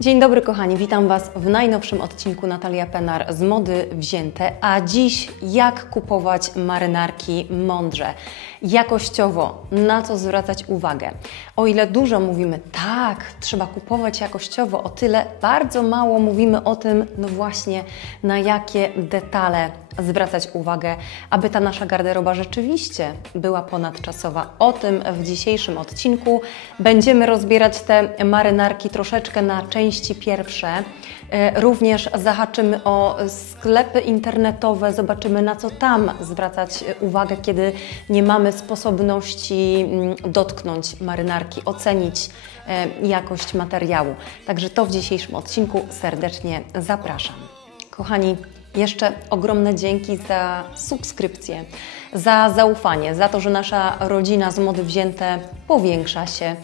Dzień dobry kochani, witam Was w najnowszym odcinku Natalia Penar z Mody Wzięte, a dziś jak kupować marynarki mądrze, jakościowo, na co zwracać uwagę. O ile dużo mówimy, tak, trzeba kupować jakościowo, o tyle bardzo mało mówimy o tym, no właśnie, na jakie detale zwracać uwagę, aby ta nasza garderoba rzeczywiście była ponadczasowa. O tym w dzisiejszym odcinku. Będziemy rozbierać te marynarki troszeczkę na części pierwsze. Również zahaczymy o sklepy internetowe, zobaczymy, na co tam zwracać uwagę, kiedy nie mamy sposobności dotknąć marynarki, ocenić jakość materiału. Także to w dzisiejszym odcinku serdecznie zapraszam. Kochani, jeszcze ogromne dzięki za subskrypcję, za zaufanie, za to, że nasza rodzina z Mody Wzięte powiększa się.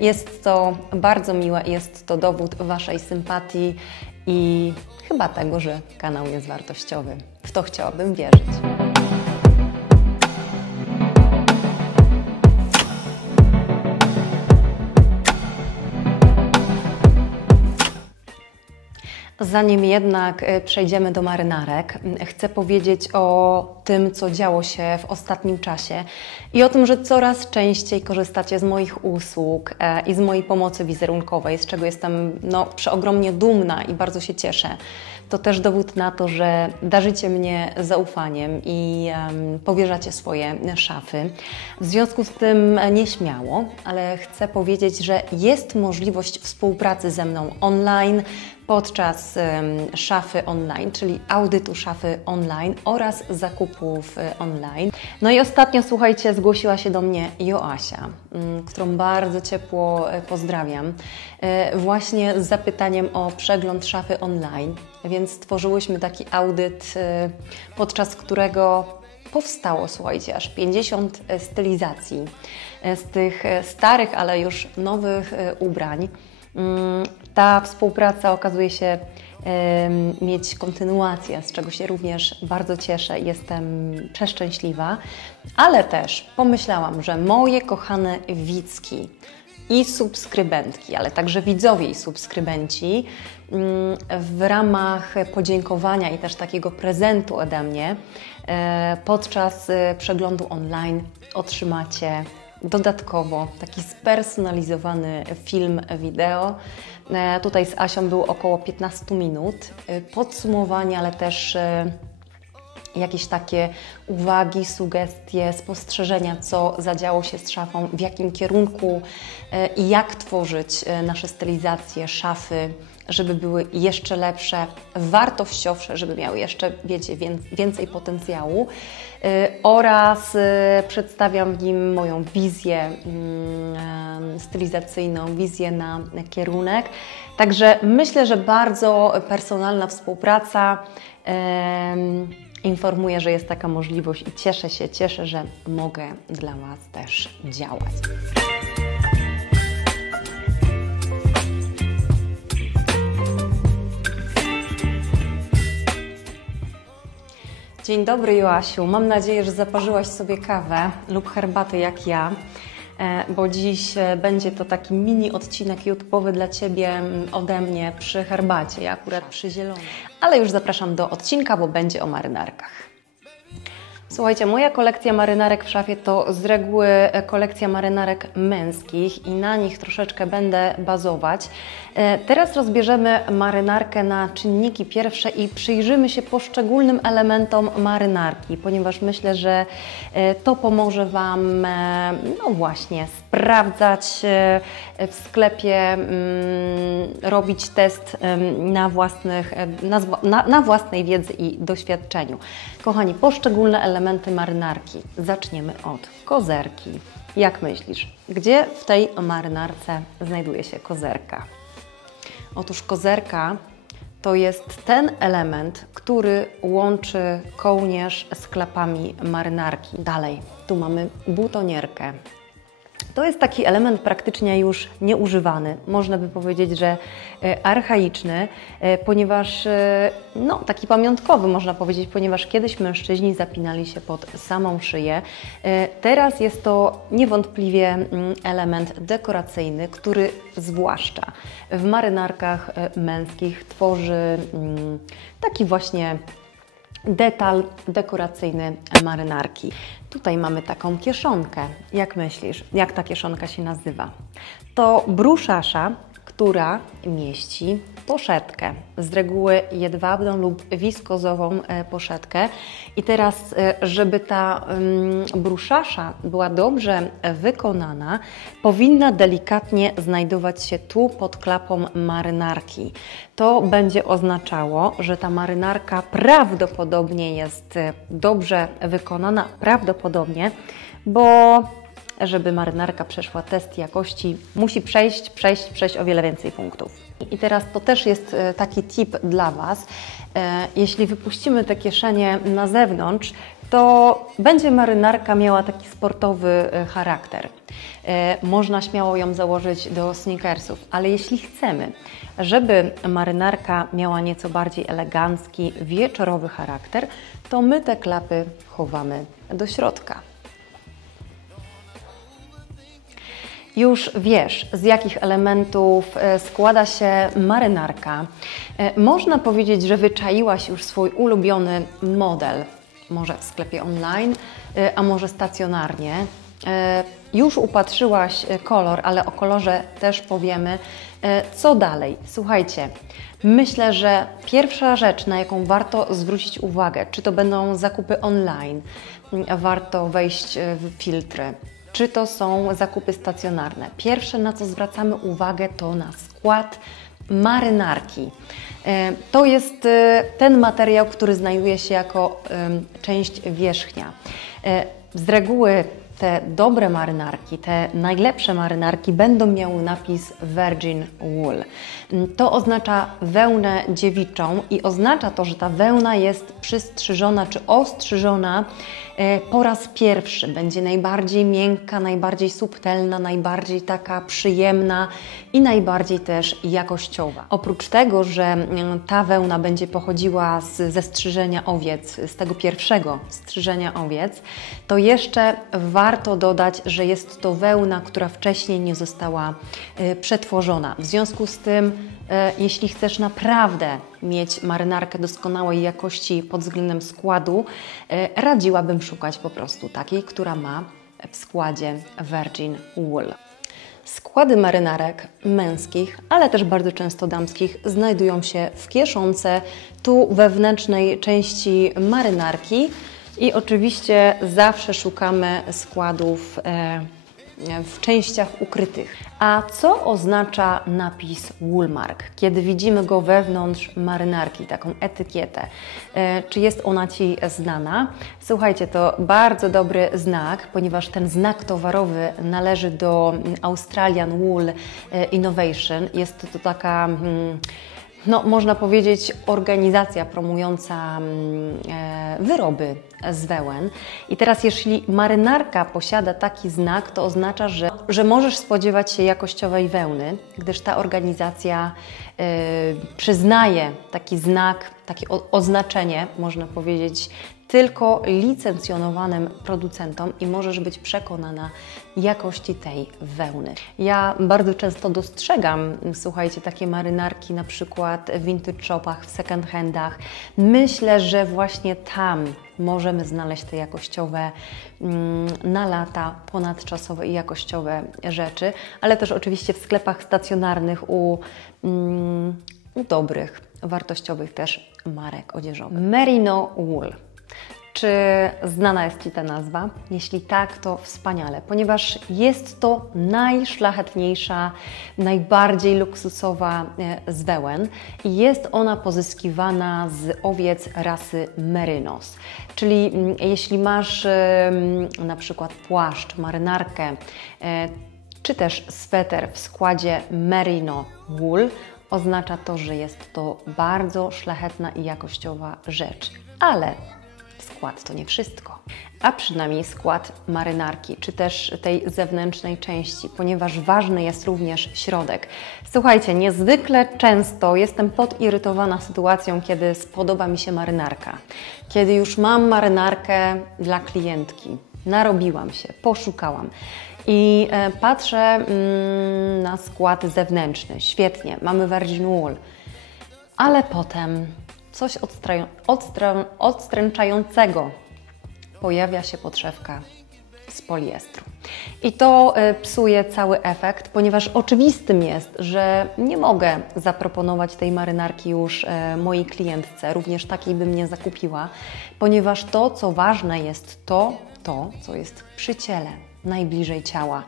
Jest to bardzo miłe, jest to dowód Waszej sympatii i chyba tego, że kanał jest wartościowy. W to chciałabym wierzyć. Zanim jednak przejdziemy do marynarek, chcę powiedzieć o tym, co działo się w ostatnim czasie i o tym, że coraz częściej korzystacie z moich usług i z mojej pomocy wizerunkowej, z czego jestem przeogromnie dumna i bardzo się cieszę. To też dowód na to, że darzycie mnie zaufaniem i powierzacie swoje szafy. W związku z tym nieśmiało, ale chcę powiedzieć, że jest możliwość współpracy ze mną online podczas szafy online, czyli audytu szafy online oraz zakupów online. No i ostatnio, słuchajcie, zgłosiła się do mnie Joasia, którą bardzo ciepło pozdrawiam, właśnie z zapytaniem o przegląd szafy online, więc stworzyłyśmy taki audyt, podczas którego powstało, słuchajcie, aż 50 stylizacji z tych starych, ale już nowych ubrań. Ta współpraca okazuje się mieć kontynuację, z czego się również bardzo cieszę i jestem przeszczęśliwa, ale też pomyślałam, że moje kochane widzki i subskrybentki, ale także widzowie i subskrybenci w ramach podziękowania i też takiego prezentu ode mnie podczas przeglądu online otrzymacie dodatkowo taki spersonalizowany film wideo. Tutaj z Asią było około 15 minut. Podsumowanie, ale też jakieś takie uwagi, sugestie, spostrzeżenia, co zadziało się z szafą, w jakim kierunku i jak tworzyć nasze stylizacje, szafy, żeby były jeszcze lepsze, wartościowsze, żeby miały jeszcze, wiecie, więcej potencjału oraz przedstawiam w nim moją wizję stylizacyjną, wizję na kierunek. Także myślę, że bardzo personalna współpraca. Informuję, że jest taka możliwość i cieszę, że mogę dla Was też działać. Dzień dobry, Joasiu. Mam nadzieję, że zaparzyłaś sobie kawę lub herbatę jak ja, bo dziś będzie to taki mini odcinek YouTube'owy dla Ciebie ode mnie przy herbacie, ja akurat przy zielonej. Ale już zapraszam do odcinka, bo będzie o marynarkach. Słuchajcie, moja kolekcja marynarek w szafie to z reguły kolekcja marynarek męskich i na nich troszeczkę będę bazować. Teraz rozbierzemy marynarkę na czynniki pierwsze i przyjrzymy się poszczególnym elementom marynarki, ponieważ myślę, że to pomoże Wam, no właśnie, sprawdzać w sklepie, robić test na własnej wiedzy i doświadczeniu. Kochani, poszczególne elementy marynarki. Zaczniemy od kozerki. Jak myślisz, gdzie w tej marynarce znajduje się kozerka? Otóż kozerka to jest ten element, który łączy kołnierz z klapami marynarki. Dalej, tu mamy butonierkę. To jest taki element praktycznie już nieużywany, można by powiedzieć, że archaiczny, ponieważ no, taki pamiątkowy można powiedzieć, ponieważ kiedyś mężczyźni zapinali się pod samą szyję. Teraz jest to niewątpliwie element dekoracyjny, który zwłaszcza w marynarkach męskich tworzy taki właśnie detal dekoracyjny marynarki. Tutaj mamy taką kieszonkę. Jak myślisz, jak ta kieszonka się nazywa? To bruszasza, która mieści poszetkę. Z reguły jedwabną lub wiskozową poszetkę. I teraz, żeby ta bruszasza była dobrze wykonana, powinna delikatnie znajdować się tu pod klapą marynarki. To będzie oznaczało, że ta marynarka prawdopodobnie jest dobrze wykonana, prawdopodobnie, bo żeby marynarka przeszła test jakości, musi przejść o wiele więcej punktów. I teraz to też jest taki tip dla Was. Jeśli wypuścimy te kieszenie na zewnątrz, to będzie marynarka miała taki sportowy charakter. Można śmiało ją założyć do sneakersów, ale jeśli chcemy, żeby marynarka miała nieco bardziej elegancki, wieczorowy charakter, to my te klapy chowamy do środka. Już wiesz, z jakich elementów składa się marynarka. Można powiedzieć, że wyczaiłaś już swój ulubiony model, może w sklepie online, a może stacjonarnie. Już upatrzyłaś kolor, ale o kolorze też powiemy. Co dalej? Słuchajcie, myślę, że pierwsza rzecz, na jaką warto zwrócić uwagę, czy to będą zakupy online, warto wejść w filtry, czy to są zakupy stacjonarne. Pierwsze, na co zwracamy uwagę, to na skład marynarki. To jest ten materiał, który znajduje się jako część wierzchnia. Z reguły te dobre marynarki, te najlepsze marynarki będą miały napis Virgin Wool. To oznacza wełnę dziewiczą i oznacza to, że ta wełna jest przystrzyżona czy ostrzyżona po raz pierwszy. Będzie najbardziej miękka, najbardziej subtelna, najbardziej taka przyjemna i najbardziej też jakościowa. Oprócz tego, że ta wełna będzie pochodziła ze strzyżenia owiec, z tego pierwszego strzyżenia owiec, to jeszcze warto dodać, że jest to wełna, która wcześniej nie została przetworzona. W związku z tym, jeśli chcesz naprawdę mieć marynarkę doskonałej jakości pod względem składu, radziłabym szukać po prostu takiej, która ma w składzie Virgin Wool. Składy marynarek męskich, ale też bardzo często damskich znajdują się w kieszonce, tu wewnętrznej części marynarki i oczywiście zawsze szukamy składów w częściach ukrytych. A co oznacza napis Woolmark? Kiedy widzimy go wewnątrz marynarki, taką etykietę, czy jest ona Ci znana? Słuchajcie, to bardzo dobry znak, ponieważ ten znak towarowy należy do Australian Wool Innovation. Jest to taka no, można powiedzieć, organizacja promująca wyroby z wełen. I teraz, jeśli marynarka posiada taki znak, to oznacza, że możesz spodziewać się jakościowej wełny, gdyż ta organizacja przyznaje taki znak, takie oznaczenie, można powiedzieć, tylko licencjonowanym producentom i możesz być przekonana jakości tej wełny. Ja bardzo często dostrzegam, słuchajcie, takie marynarki na przykład w vintage shopach, w second handach. Myślę, że właśnie tam możemy znaleźć te jakościowe, na lata ponadczasowe i jakościowe rzeczy, ale też oczywiście w sklepach stacjonarnych u dobrych, wartościowych też marek odzieżowych. Merino Wool. Czy znana jest Ci ta nazwa? Jeśli tak, to wspaniale, ponieważ jest to najszlachetniejsza, najbardziej luksusowa z wełen i jest ona pozyskiwana z owiec rasy Merinos. Czyli jeśli masz na przykład płaszcz, marynarkę, czy też sweter w składzie Merino Wool, oznacza to, że jest to bardzo szlachetna i jakościowa rzecz. Ale w skład to nie wszystko, a przynajmniej skład marynarki, czy też tej zewnętrznej części, ponieważ ważny jest również środek. Słuchajcie, niezwykle często jestem podirytowana sytuacją, kiedy spodoba mi się marynarka. Kiedy już mam marynarkę dla klientki, narobiłam się, poszukałam i patrzę na skład zewnętrzny. Świetnie, mamy Virgin Wool, ale potem coś odstręczającego. Pojawia się podszewka z poliestru. I to psuje cały efekt, ponieważ oczywistym jest, że nie mogę zaproponować tej marynarki już mojej klientce, również takiej bym nie zakupiła, ponieważ to, co ważne jest, to, co jest przy ciele, najbliżej ciała.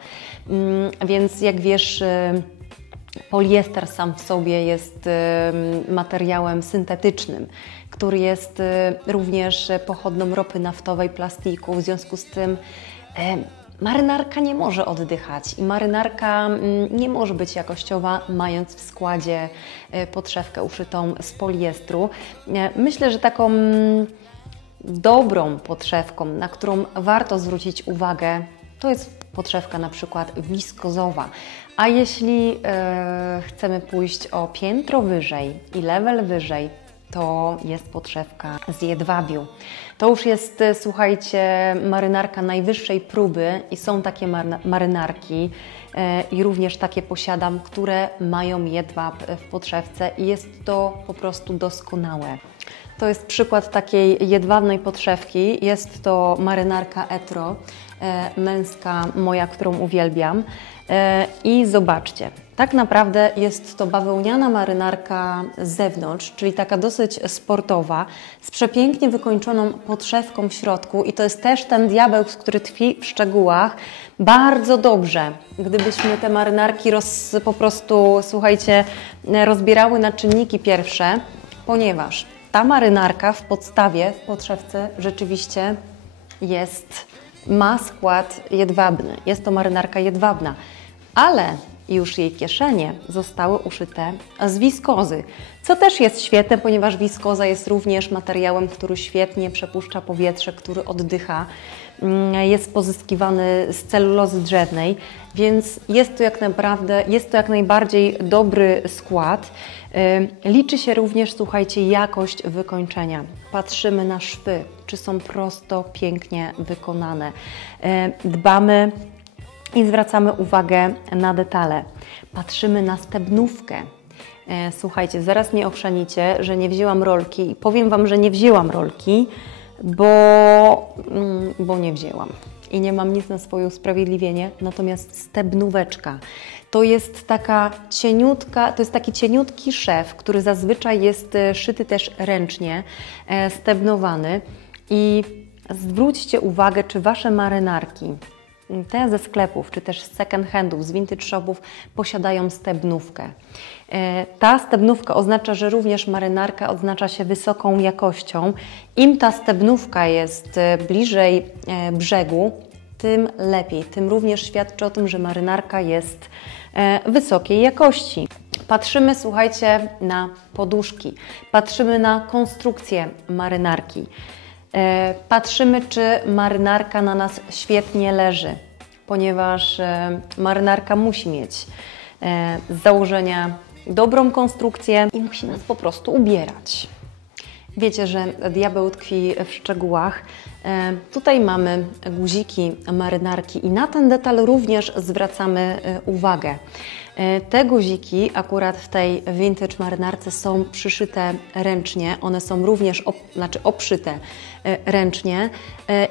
Więc jak wiesz, poliester sam w sobie jest materiałem syntetycznym, który jest również pochodną ropy naftowej, plastiku. W związku z tym marynarka nie może oddychać i marynarka nie może być jakościowa, mając w składzie podszewkę uszytą z poliestru. Myślę, że taką dobrą podszewką, na którą warto zwrócić uwagę, to jest podszewka na przykład wiskozowa. A jeśli chcemy pójść o piętro wyżej i level wyżej, to jest podszewka z jedwabiu. To już jest, słuchajcie, marynarka najwyższej próby i są takie marynarki i również takie posiadam, które mają jedwab w podszewce i jest to po prostu doskonałe. To jest przykład takiej jedwabnej podszewki. Jest to marynarka Etro, męska moja, którą uwielbiam. I zobaczcie, tak naprawdę jest to bawełniana marynarka z zewnątrz, czyli taka dosyć sportowa, z przepięknie wykończoną podszewką w środku i to jest też ten diabeł, który tkwi w szczegółach. Bardzo dobrze, gdybyśmy te marynarki po prostu, słuchajcie, rozbierały na czynniki pierwsze, ponieważ ta marynarka w podstawie, w podszewce rzeczywiście ma skład jedwabny. Jest to marynarka jedwabna, ale już jej kieszenie zostały uszyte z wiskozy, co też jest świetne, ponieważ wiskoza jest również materiałem, który świetnie przepuszcza powietrze, który oddycha. Jest pozyskiwany z celulozy drzewnej, więc jest to jak najbardziej dobry skład. Liczy się również, słuchajcie, jakość wykończenia. Patrzymy na szwy, czy są prosto, pięknie wykonane. Dbamy i zwracamy uwagę na detale. Patrzymy na stebnówkę. Słuchajcie, zaraz mnie ochrzanicie, że nie wzięłam rolki i powiem Wam, że nie wzięłam rolki, bo nie wzięłam i nie mam nic na swoje usprawiedliwienie, natomiast stebnóweczka to jest taki cieniutki szef, który zazwyczaj jest szyty też ręcznie, stebnowany i zwróćcie uwagę, czy Wasze marynarki, te ze sklepów, czy też z second handów, z vintage shopów posiadają stebnówkę. Ta stebnówka oznacza, że również marynarka odznacza się wysoką jakością. Im ta stebnówka jest bliżej brzegu, tym lepiej. Tym również świadczy o tym, że marynarka jest wysokiej jakości. Patrzymy, słuchajcie, na poduszki, patrzymy na konstrukcję marynarki. Patrzymy, czy marynarka na nas świetnie leży, ponieważ marynarka musi mieć z założenia dobrą konstrukcję i musi nas po prostu ubierać. Wiecie, że diabeł tkwi w szczegółach. Tutaj mamy guziki marynarki i na ten detal również zwracamy uwagę. Te guziki akurat w tej vintage marynarce są przyszyte ręcznie, one są również obszyte ręcznie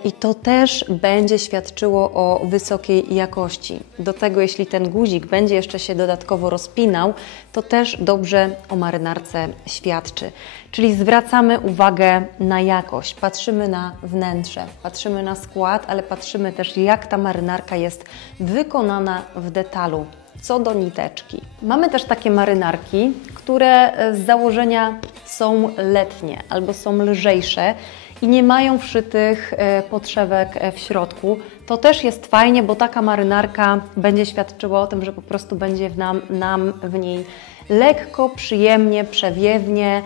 i to też będzie świadczyło o wysokiej jakości. Do tego, jeśli ten guzik będzie jeszcze się dodatkowo rozpinał, to też dobrze o marynarce świadczy. Czyli zwracamy uwagę na jakość, patrzymy na wnętrze, patrzymy na skład, ale patrzymy też, jak ta marynarka jest wykonana w detalu. Co do niteczki. Mamy też takie marynarki, które z założenia są letnie albo są lżejsze i nie mają wszytych podszewek w środku. To też jest fajnie, bo taka marynarka będzie świadczyła o tym, że po prostu będzie nam w niej lekko, przyjemnie, przewiewnie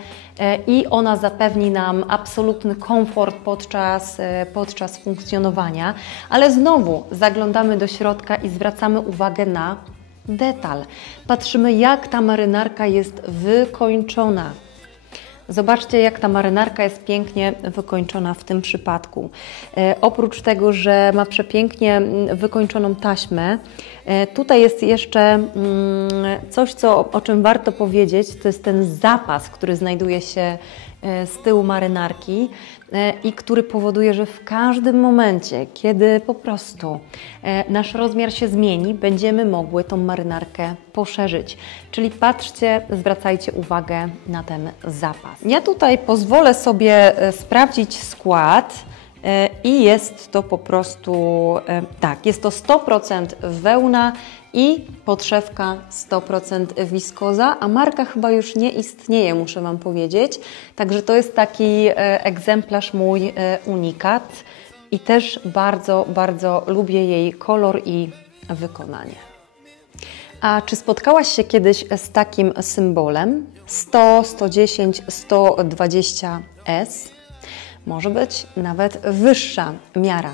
i ona zapewni nam absolutny komfort podczas funkcjonowania, ale znowu zaglądamy do środka i zwracamy uwagę na detal. Patrzymy, jak ta marynarka jest wykończona. Zobaczcie, jak ta marynarka jest pięknie wykończona w tym przypadku. Oprócz tego, że ma przepięknie wykończoną taśmę, tutaj jest jeszcze coś, o czym warto powiedzieć, to jest ten zapas, który znajduje się z tyłu marynarki i który powoduje, że w każdym momencie, kiedy po prostu nasz rozmiar się zmieni, będziemy mogły tą marynarkę poszerzyć. Czyli patrzcie, zwracajcie uwagę na ten zapas. Ja tutaj pozwolę sobie sprawdzić skład i jest to po prostu, tak, jest to 100% wełna i podszewka 100% wiskoza, a marka chyba już nie istnieje, muszę Wam powiedzieć. Także to jest taki egzemplarz mój unikat i też bardzo, bardzo lubię jej kolor i wykonanie. A czy spotkałaś się kiedyś z takim symbolem? 100, 110, 120 S? Może być nawet wyższa miara.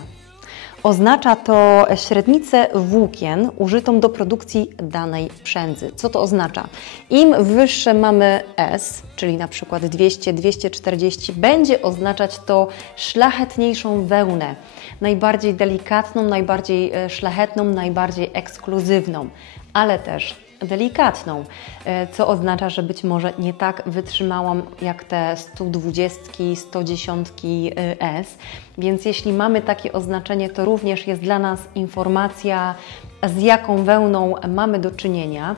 Oznacza to średnicę włókien użytą do produkcji danej przędzy. Co to oznacza? Im wyższe mamy S, czyli na przykład 200, 240, będzie oznaczać to szlachetniejszą wełnę, najbardziej delikatną, najbardziej szlachetną, najbardziej ekskluzywną, ale też delikatną, co oznacza, że być może nie tak wytrzymałam jak te 120, 110 S, więc jeśli mamy takie oznaczenie, to również jest dla nas informacja, z jaką wełną mamy do czynienia.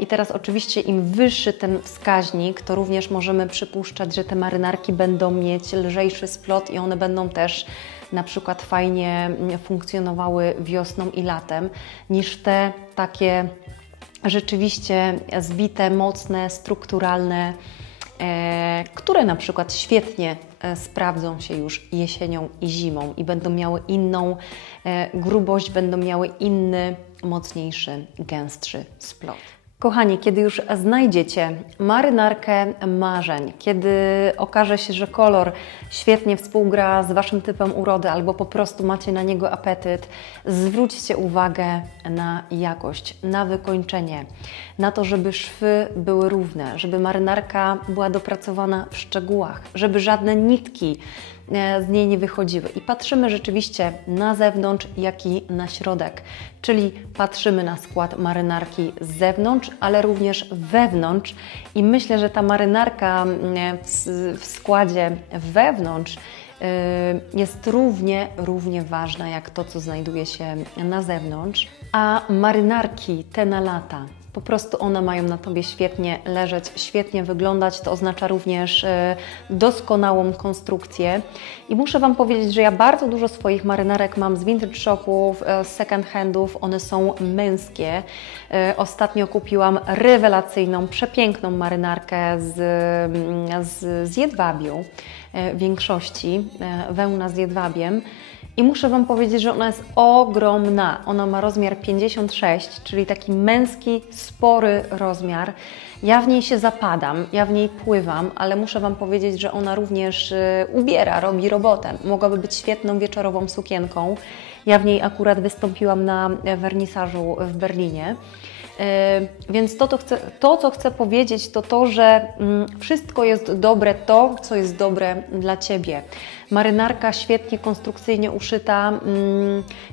I teraz oczywiście im wyższy ten wskaźnik, to również możemy przypuszczać, że te marynarki będą mieć lżejszy splot i one będą też na przykład fajnie funkcjonowały wiosną i latem, niż te takie rzeczywiście zbite, mocne, strukturalne, które na przykład świetnie sprawdzą się już jesienią i zimą i będą miały inną grubość, będą miały inny, mocniejszy, gęstszy splot. Kochani, kiedy już znajdziecie marynarkę marzeń, kiedy okaże się, że kolor świetnie współgra z Waszym typem urody albo po prostu macie na niego apetyt, zwróćcie uwagę na jakość, na wykończenie, na to, żeby szwy były równe, żeby marynarka była dopracowana w szczegółach, żeby żadne nitki z niej nie wychodziły. I patrzymy rzeczywiście na zewnątrz, jak i na środek. Czyli patrzymy na skład marynarki z zewnątrz, ale również wewnątrz. I myślę, że ta marynarka w składzie wewnątrz jest równie ważna jak to, co znajduje się na zewnątrz. A marynarki te na lata, po prostu one mają na Tobie świetnie leżeć, świetnie wyglądać. To oznacza również doskonałą konstrukcję. I muszę Wam powiedzieć, że ja bardzo dużo swoich marynarek mam z vintage shopów, z second handów. One są męskie. Ostatnio kupiłam rewelacyjną, przepiękną marynarkę z jedwabiu w większości, wełna z jedwabiem. I muszę Wam powiedzieć, że ona jest ogromna. Ona ma rozmiar 56, czyli taki męski, spory rozmiar. Ja w niej się zapadam, ja w niej pływam, ale muszę Wam powiedzieć, że ona również ubiera, robi robotę. Mogłaby być świetną wieczorową sukienką. Ja w niej akurat wystąpiłam na wernisażu w Berlinie. Więc to, co chcę powiedzieć, to to, że wszystko jest dobre, to, co jest dobre dla Ciebie. Marynarka świetnie konstrukcyjnie uszyta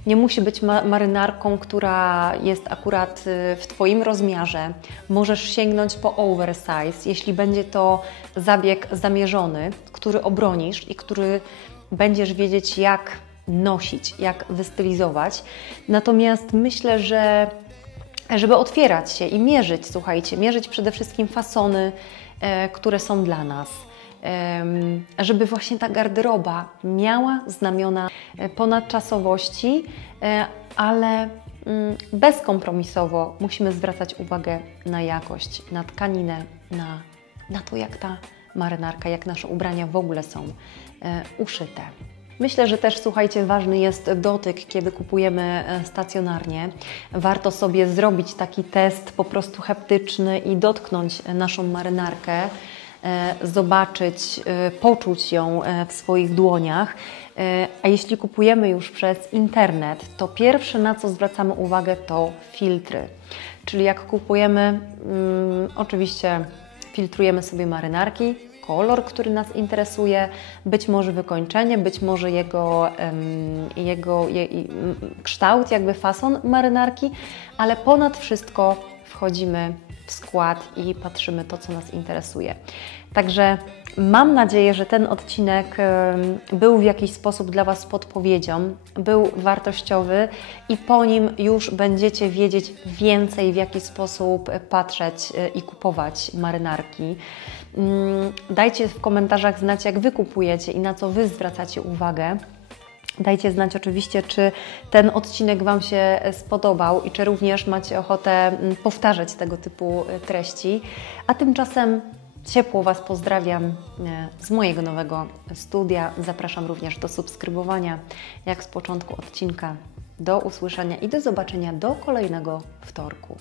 nie musi być marynarką, która jest akurat w Twoim rozmiarze. Możesz sięgnąć po oversize, jeśli będzie to zabieg zamierzony, który obronisz i który będziesz wiedzieć, jak nosić, jak wystylizować. Natomiast myślę, że żeby otwierać się i mierzyć, słuchajcie, mierzyć przede wszystkim fasony, które są dla nas, żeby właśnie ta garderoba miała znamiona ponadczasowości, ale bezkompromisowo musimy zwracać uwagę na jakość, na tkaninę, na to, jak ta marynarka, jak nasze ubrania w ogóle są uszyte. Myślę, że też, słuchajcie, ważny jest dotyk, kiedy kupujemy stacjonarnie. Warto sobie zrobić taki test po prostu haptyczny i dotknąć naszą marynarkę, zobaczyć, poczuć ją w swoich dłoniach. A jeśli kupujemy już przez internet, to pierwsze, na co zwracamy uwagę, to filtry. Czyli jak kupujemy, oczywiście filtrujemy sobie marynarki, kolor, który nas interesuje, być może wykończenie, być może jego kształt, jakby fason marynarki, ale ponad wszystko wchodzimy w skład i patrzymy to, co nas interesuje. Także mam nadzieję, że ten odcinek był w jakiś sposób dla Was podpowiedzią, był wartościowy i po nim już będziecie wiedzieć więcej, w jaki sposób patrzeć i kupować marynarki. Dajcie w komentarzach znać, jak Wy kupujecie i na co Wy zwracacie uwagę. Dajcie znać oczywiście, czy ten odcinek Wam się spodobał i czy również macie ochotę powtarzać tego typu treści. A tymczasem ciepło Was pozdrawiam z mojego nowego studia. Zapraszam również do subskrybowania, jak z początku odcinka. Do usłyszenia i do zobaczenia do kolejnego wtorku.